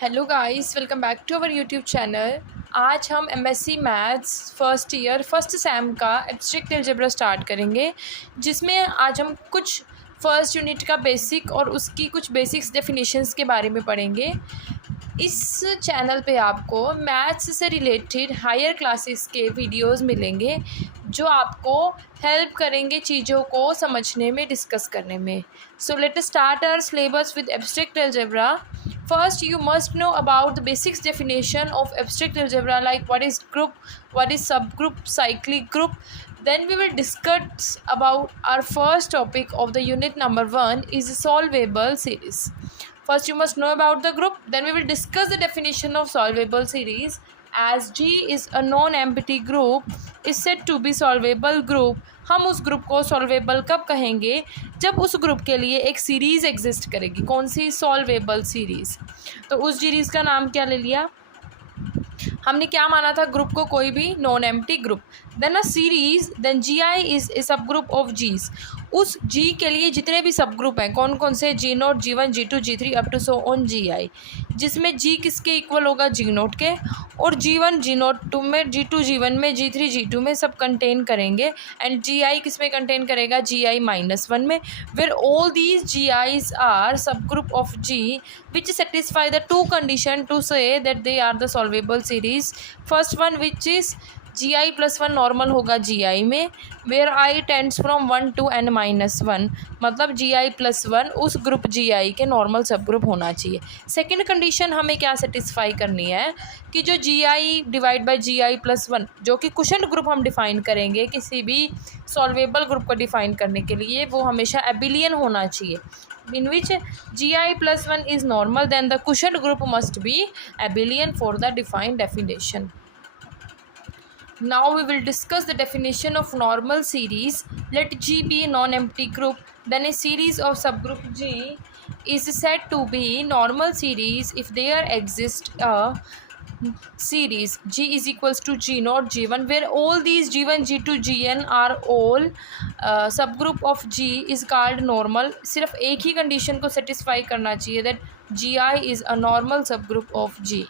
Hello guys, welcome back to our YouTube channel. आज हम MSc maths first year first sem का abstract algebra start करेंगे, जिसमें आज हम कुछ फर्स्ट यूनिट का बेसिक और उसकी कुछ बेसिक्स डेफिनेशंस के बारे में पढ़ेंगे। इस चैनल पे आपको मैथ्स से रिलेटेड हायर क्लासेस के वीडियोस मिलेंगे, जो आपको हेल्प करेंगे चीज़ों को समझने में, डिस्कस करने में। So let us start our syllabus with abstract algebra. First, you must know about the basics definition of abstract algebra, like what is group, what is subgroup, cyclic group. Then we will discuss about our first topic of the unit number 1 is solvable series. First, you must know about the group. Then we will discuss the definition of solvable series. As G is a non-empty group, is said to be solvable group. हम उस group को solvable कब कहेंगे? जब उस group के लिए एक सीरीज़ एग्जिस्ट करेगी। कौन सी? Solvable series. तो उस सीरीज़ का नाम क्या ले लिया हमने? क्या माना था? ग्रुप को कोई भी non empty group. Then a series, then G I is a subgroup of जीज। उस जी के लिए जितने भी सब ग्रुप हैं, कौन कौन से? G naught, G one, G two, G three, up to so on G I, जिसमें जी किसके इक्वल होगा? जी नोट के। और G one G naught two में, जी टू जी वन में, जी थ्री जी टू में सब कंटेन करेंगे। एंड जी आई किस में कंटेन करेगा? जी आई माइनस वन में। Where all these G I's are subgroup of G which satisfy the two condition to say that they are the solvable series. First one, which is G I plus one normal होगा G I में, where I tends from one to N minus one, मतलब G I plus one उस group G I के normal सब group होना चाहिए। Second condition हमें क्या सेटिस्फाई करनी है कि जो G I divide by G I plus one, जो कि क्वोशंट ग्रुप हम डिफाइन करेंगे किसी भी सॉल्वेबल ग्रुप को डिफाइन करने के लिए, वो हमेशा एबिलियन होना चाहिए। In which gi plus 1 is normal, then the quotient group must be abelian for the defined definition. Now we will discuss the definition of normal series. Let G be a non-empty group, then a series of subgroup G is said to be normal series if there exists a series G is equals to G naught G1, where all these G1 G2 Gn are all subgroup of G is called normal. सिर्फ एक ही condition को satisfy करना चाहिए, that Gi is a normal subgroup of G.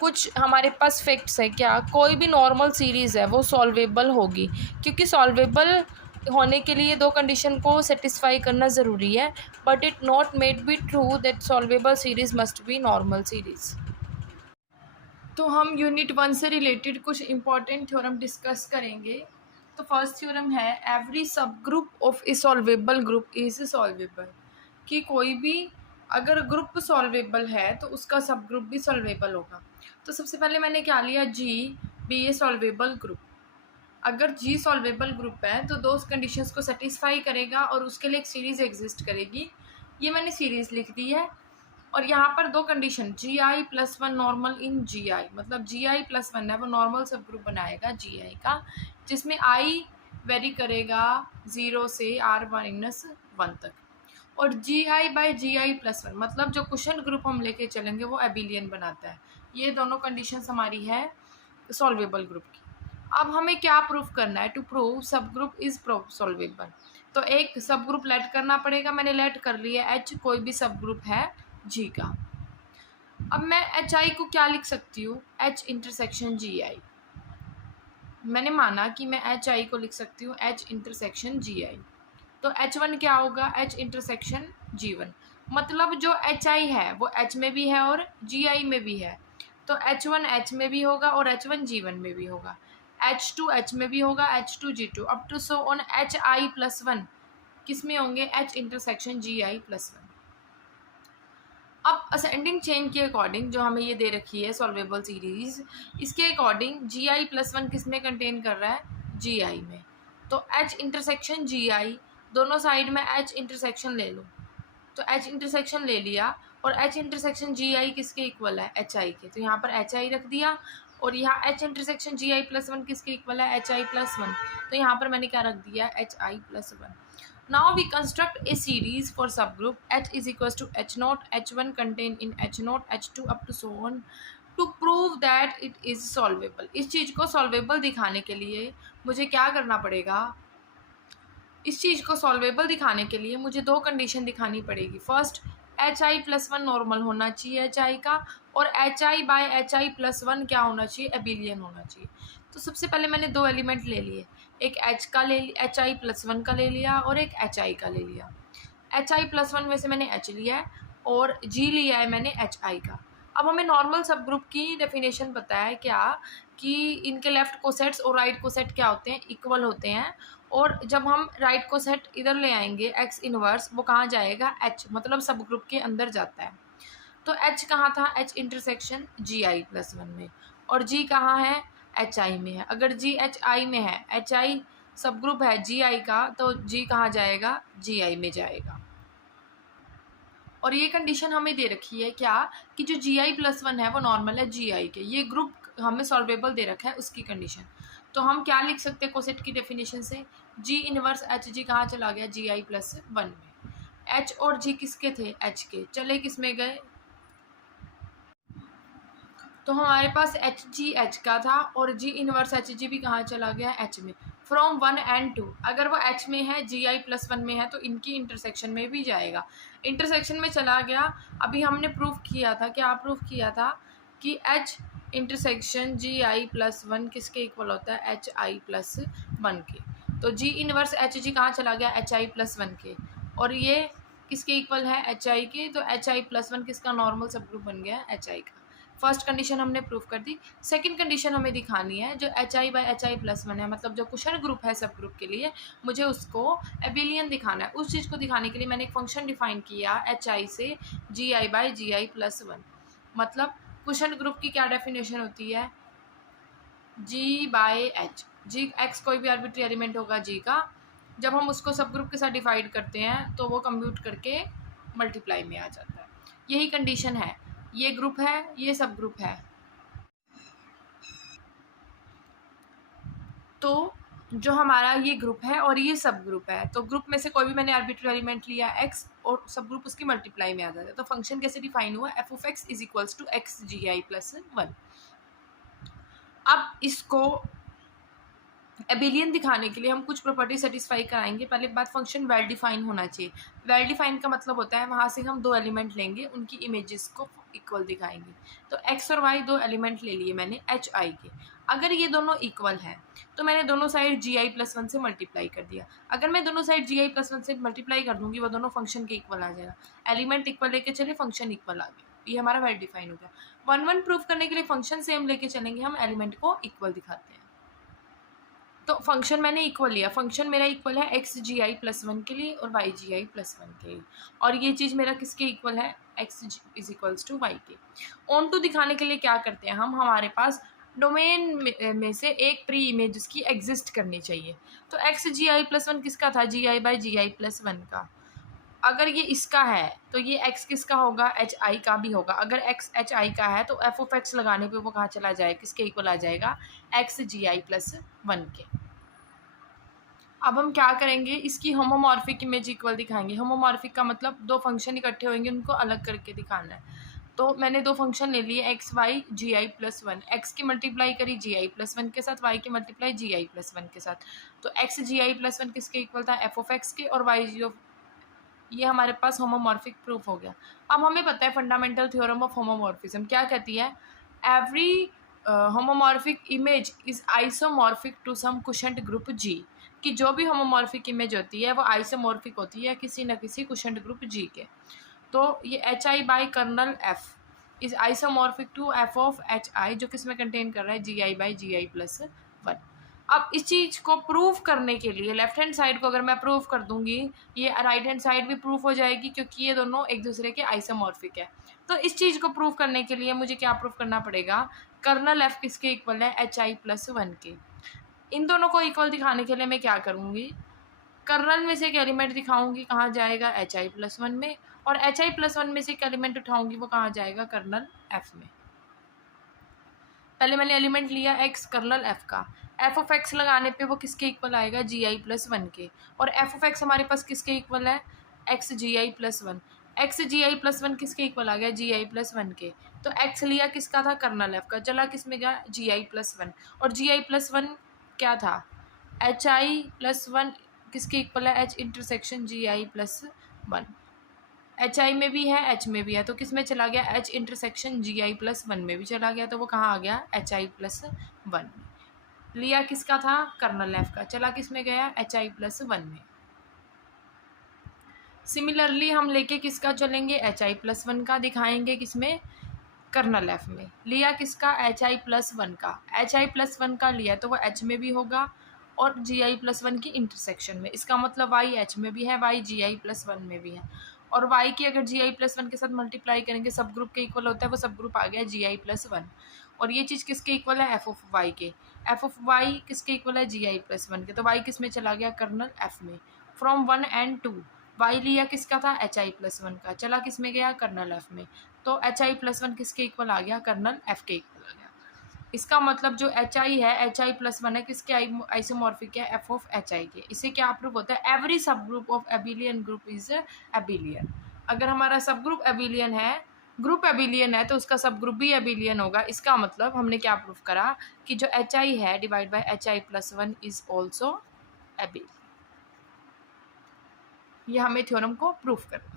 कुछ हमारे पास facts है क्या? कोई भी नॉर्मल सीरीज़ है वो सॉल्वेबल होगी, क्योंकि सॉल्वेबल होने के लिए दो कंडीशन को सेटिस्फाई करना ज़रूरी है, but it not made be true that solvable series must be normal series. तो हम यूनिट 1 से रिलेटेड कुछ इंपॉर्टेंट थ्योरम डिस्कस करेंगे। तो फर्स्ट थ्योरम है, every subgroup of a solvable group is solvable. कि कोई भी अगर ग्रुप सॉल्वेबल है तो उसका सब ग्रुप भी सॉल्वेबल होगा। तो सबसे पहले मैंने क्या लिया? जी बी ए सॉल्वेबल ग्रुप। अगर जी सॉल्वेबल ग्रुप है तो दो कंडीशंस को सेटिस्फाई करेगा और उसके लिए एक सीरीज़ एग्जिस्ट करेगी। ये मैंने सीरीज़ लिख दी है। और यहाँ पर दो condition, G I plus one normal in G I, मतलब जी आई प्लस वन है वो नॉर्मल सब ग्रुप बनाएगा जी आई का, जिसमें आई वेरी करेगा 0 से आर माइनस वन तक। और G I by G I plus one, मतलब जो क्वोशंट ग्रुप हम लेके चलेंगे वो एबिलियन बनाता है। ये दोनों कंडीशंस हमारी है सॉल्वेबल ग्रुप की। अब हमें क्या प्रूफ करना है? टू प्रूव सब ग्रुप इज सॉल्वेबल, तो एक सब ग्रुप लेट करना पड़ेगा। मैंने लेट कर लिया एच, कोई भी सब ग्रुप है जी का। अब मैं एच आई को क्या लिख सकती हूँ? एच इंटरसेक्शन जी आई। मैंने माना कि मैं एच आई को लिख सकती हूँ एच इंटरसेक्शन जी आई। तो एच वन क्या होगा? एच इंटरसेक्शन जी वन। मतलब जो एच आई है वो एच में भी है और जी आई में भी है। तो एच वन एच में भी होगा और एच वन जी वन में भी होगा। एच टू एच में भी होगा, H two G two, up to so on H I plus one किस में होंगे? H intersection G I plus one. अब असेंडिंग चेन के अकॉर्डिंग जो हमें ये दे रखी है सॉल्वेबल सीरीज, इसके according G I plus one किस में कंटेन कर रहा है? जी आई में। तो एच इंटरसेक्शन जी आई, दोनों साइड में एच इंटरसेक्शन ले लो, तो एच इंटरसेक्शन ले लिया। और एच इंटरसेक्शन जी आई किसके इक्वल है? एच आई के, तो यहाँ पर एच आई रख दिया। और यहाँ H intersection G I plus one किसके इक्वल है? एच आई प्लस वन, तो यहाँ पर मैंने क्या रख दिया? H I plus one. Now we construct a series for subgroup H is equals to H naught, H1 contained in H naught, H2 up to so on, to prove that it is solvable. इस चीज़ को solvable दिखाने के लिए मुझे क्या करना पड़ेगा? इस चीज़ को solvable दिखाने के लिए मुझे दो कंडीशन दिखानी पड़ेगी। फर्स्ट, HI+1 नॉर्मल होना चाहिए HI का, और HI/HI+1 क्या होना चाहिए, एबिलियन होना चाहिए। तो सबसे पहले मैंने दो एलिमेंट ले लिए, एक HI+1 का ले लिया और एक HI का ले लिया। HI+1 में से मैंने H लिया है और G लिया है मैंने HI का। अब हमें नॉर्मल सब ग्रुप की डेफिनेशन पता है क्या, कि इनके लेफ्ट कोसेट्स और राइट कोसेट क्या होते हैं, इक्वल होते हैं। और जब हम राइट कोसेट इधर ले आएंगे X इनवर्स, वो कहाँ जाएगा, H, मतलब सब ग्रुप के अंदर जाता है। तो H कहाँ था, H इंटरसेक्शन GI+1 में, और G कहाँ है, HI में है। अगर G HI में है, HI सब ग्रुप है GI का, तो G कहाँ जाएगा, GI में जाएगा। और ये कंडीशन हमें दे रखी है क्या, कि जो GI+1 है वो नॉर्मल है GI के, ये ग्रुप हमें सॉल्वेबल दे रखा है उसकी कंडीशन। तो हम क्या लिख सकते हैं कोसेट की डेफिनेशन से, G इनवर्स HG कहाँ चला गया, GI+1 में। H और G किसके थे, H के, चले किस में गए, तो हमारे पास HG H का था और G इनवर्स HG भी कहाँ चला गया, H में। फ्रॉम 1 and 2, अगर वो H में है, GI+1 में है, तो इनकी इंटरसेक्शन में भी जाएगा, इंटरसेक्शन में चला गया। अभी हमने प्रूफ किया था, क्या प्रूफ किया था, कि H इंटरसेक्शन GI+1 किसके इक्वल होता है, HI+1 के। तो G इनवर्स HG कहाँ चला गया, HI+1 के, और ये किसके इक्वल है, HI के। तो HI+1 किसका नॉर्मल सब ग्रुप बन गया, HI का। फर्स्ट कंडीशन हमने प्रूफ कर दी। सेकंड कंडीशन हमें दिखानी है, जो HI/HI+1 है, मतलब जो कुशन ग्रुप है सब ग्रुप के लिए, मुझे उसको एबिलियन दिखाना है। उस चीज़ को दिखाने के लिए मैंने एक फंक्शन डिफाइन किया HI से GI/GI+1। मतलब कुशन ग्रुप की क्या डेफिनेशन होती है, G/H, G X कोई भी आर्बिट्री एलिमेंट होगा G का, जब हम उसको सब ग्रुप के साथ डिवाइड करते हैं तो वो कंप्यूट करके मल्टीप्लाई में आ जाता है। यही कंडीशन है, ये ग्रुप है, ये सब ग्रुप है। तो जो हमारा ये ग्रुप है और ये सब ग्रुप है, तो ग्रुप में से कोई भी मैंने आर्बिट्री एलिमेंट लिया x और सब ग्रुप उसकी मल्टीप्लाई में आ जाता है। तो फंक्शन कैसे डिफाइन हुआ, f(x) = x(gi+1). अब इसको एबिलियन दिखाने के लिए हम कुछ प्रॉपर्टी सेटिस्फाई कराएंगे। पहले बात, फंक्शन वेल डिफाइन होना चाहिए। वेल डिफाइन का मतलब होता है वहाँ से हम दो एलिमेंट लेंगे, उनकी इमेजेस को इक्वल दिखाएंगे। तो x और y दो एलिमेंट ले लिए मैंने HI के। अगर ये दोनों इक्वल हैं तो मैंने दोनों साइड GI+1 से मल्टीप्लाई कर दिया। अगर मैं दोनों साइड GI+1 से मल्टीप्लाई कर दूंगी, वो दोनों फंक्शन के इक्वल आ जाएगा। एलिमेंट इक्वल लेके चले, फंक्शन इक्वल आ गया, ये हमारा वेल डिफाइन हो गया। 1-1 प्रूफ करने के लिए फंक्शन सेम लेके चलेंगे, हम एलिमेंट को इक्वल दिखाते हैं। तो फंक्शन मैंने इक्वल लिया, फंक्शन मेरा इक्वल है XGI+1 के लिए और YGI+1 के लिए, और ये चीज़ मेरा किसके इक्वल है, X = Y के। ऑन टू दिखाने के लिए क्या करते हैं हम, हमारे पास डोमेन में से एक प्री इमेज उसकी एग्जिस्ट करनी चाहिए। तो XGI+1 किसका था, GI/GI+1 का। अगर ये इसका है तो ये x किसका होगा, HI का भी होगा। अगर x HI का है तो f(x) लगाने पे वो कहाँ चला जाएगा, किसके इक्वल आ जाएगा, XGI+1 के। अब हम क्या करेंगे, इसकी होमोमॉर्फिक इमेज इक्वल दिखाएंगे। होमोमॉर्फिक का मतलब दो फंक्शन इकट्ठे होंगे, उनको अलग करके दिखाना है। तो मैंने दो फंक्शन ले लिए, x y GI+1, x की मल्टीप्लाई करी GI+1 के साथ, y की मल्टीप्लाई GI+1 के साथ। तो x GI+1 किसके इक्वल था, f(x) के, और y ये हमारे पास होमोमॉर्फिक प्रूफ हो गया। अब हमें पता है फंडामेंटल थ्योरम ऑफ होमोमॉर्फिज्म क्या कहती है, every homomorphic image is isomorphic to some quotient group G, कि जो भी होमोमॉर्फिक इमेज होती है वो आइसोमॉर्फिक होती है किसी न किसी कुशंट ग्रुप G के। तो ये kernel F is isomorphic to F(HI), जो किस में कंटेन कर रहा है, GI/GI+1। अब इस चीज़ को प्रूव करने के लिए लेफ्ट हैंड साइड को अगर मैं प्रूव कर दूंगी, ये राइट हैंड साइड भी प्रूफ हो जाएगी, क्योंकि ये दोनों एक दूसरे के आइसोमॉर्फिक है। तो इस चीज़ को प्रूव करने के लिए मुझे क्या प्रूफ करना पड़ेगा, कर्नल F किसके इक्वल है, HI+1 के। इन दोनों को इक्वल दिखाने के लिए मैं क्या करूँगी, कर्नल में से एक एलिमेंट दिखाऊंगी, कहाँ जाएगा, HI+1 में, और HI+1 में से एक एलिमेंट उठाऊंगी, वो कहाँ जाएगा, कर्नल F में। पहले मैंने एलिमेंट लिया x कर्नल F का, f(x) लगाने पे वो किसके इक्वल आएगा, GI+1 के, और f(x) हमारे पास किसके इक्वल है, XGI+1। XGI+1 किसके इक्वल आ गया, GI+1 के। तो x लिया किसका था, कर्नल F का, चला किस में गया, GI+1, और GI+1 क्या था, HI+1 किसके इक्वल है, H intersection GI+1। H I में भी है, एच में भी है, तो किस में चला गया, H intersection G I plus one में भी चला गया, तो वो कहाँ आ गया, एच आई प्लस वन में। लिया किसका था, कर्नल एफ का, चला किस में गया, एच आई प्लस वन में। सिमिलरली हम लेके किसका चलेंगे, एच आई प्लस वन का दिखाएंगे किसमें, कर्नल एफ में। लिया किसका, एच आई प्लस वन का, एच आई प्लस वन का लिया तो वो एच में भी होगा और जी आई प्लस वन की इंटरसेक्शन में। इसका मतलब वाई एच में भी है, Y ji I plus one में भी है। और वाई की अगर जी आई प्लस वन के साथ मल्टीप्लाई करेंगे सब ग्रुप के इक्वल होता है, वो सब ग्रुप आ गया जी आई प्लस वन। और ये चीज़ किसके इक्वल है, एफ ऑफ वाई के। एफ ऑफ वाई किसके इक्वल है, जी आई प्लस वन के, तो वाई किस में चला गया, कर्नल एफ में। From one and two Y लिया किसका था, एच आई प्लस वन का, चला किस में गया, कर्नल एफ में, तो एच आई प्लस वन किसके इक्वल आ गया, कर्नल एफ के इक्वल आ गया। इसका मतलब जो एच आई है, एच आई प्लस वन है, किसके आइसोमॉर्फिक है, एफ ऑफ एच आई के। इसे क्या प्रूव होता है, every subgroup of abelian group is एबिलियन। अगर हमारा सब ग्रुप एबिलियन है, ग्रुप एबिलियन है, तो उसका सब ग्रुप भी एबिलियन होगा। इसका मतलब हमने क्या प्रूव करा कि जो एच आई है divide by H I plus one is also एबिलियन। ये हमें थ्योरम को प्रूफ करना।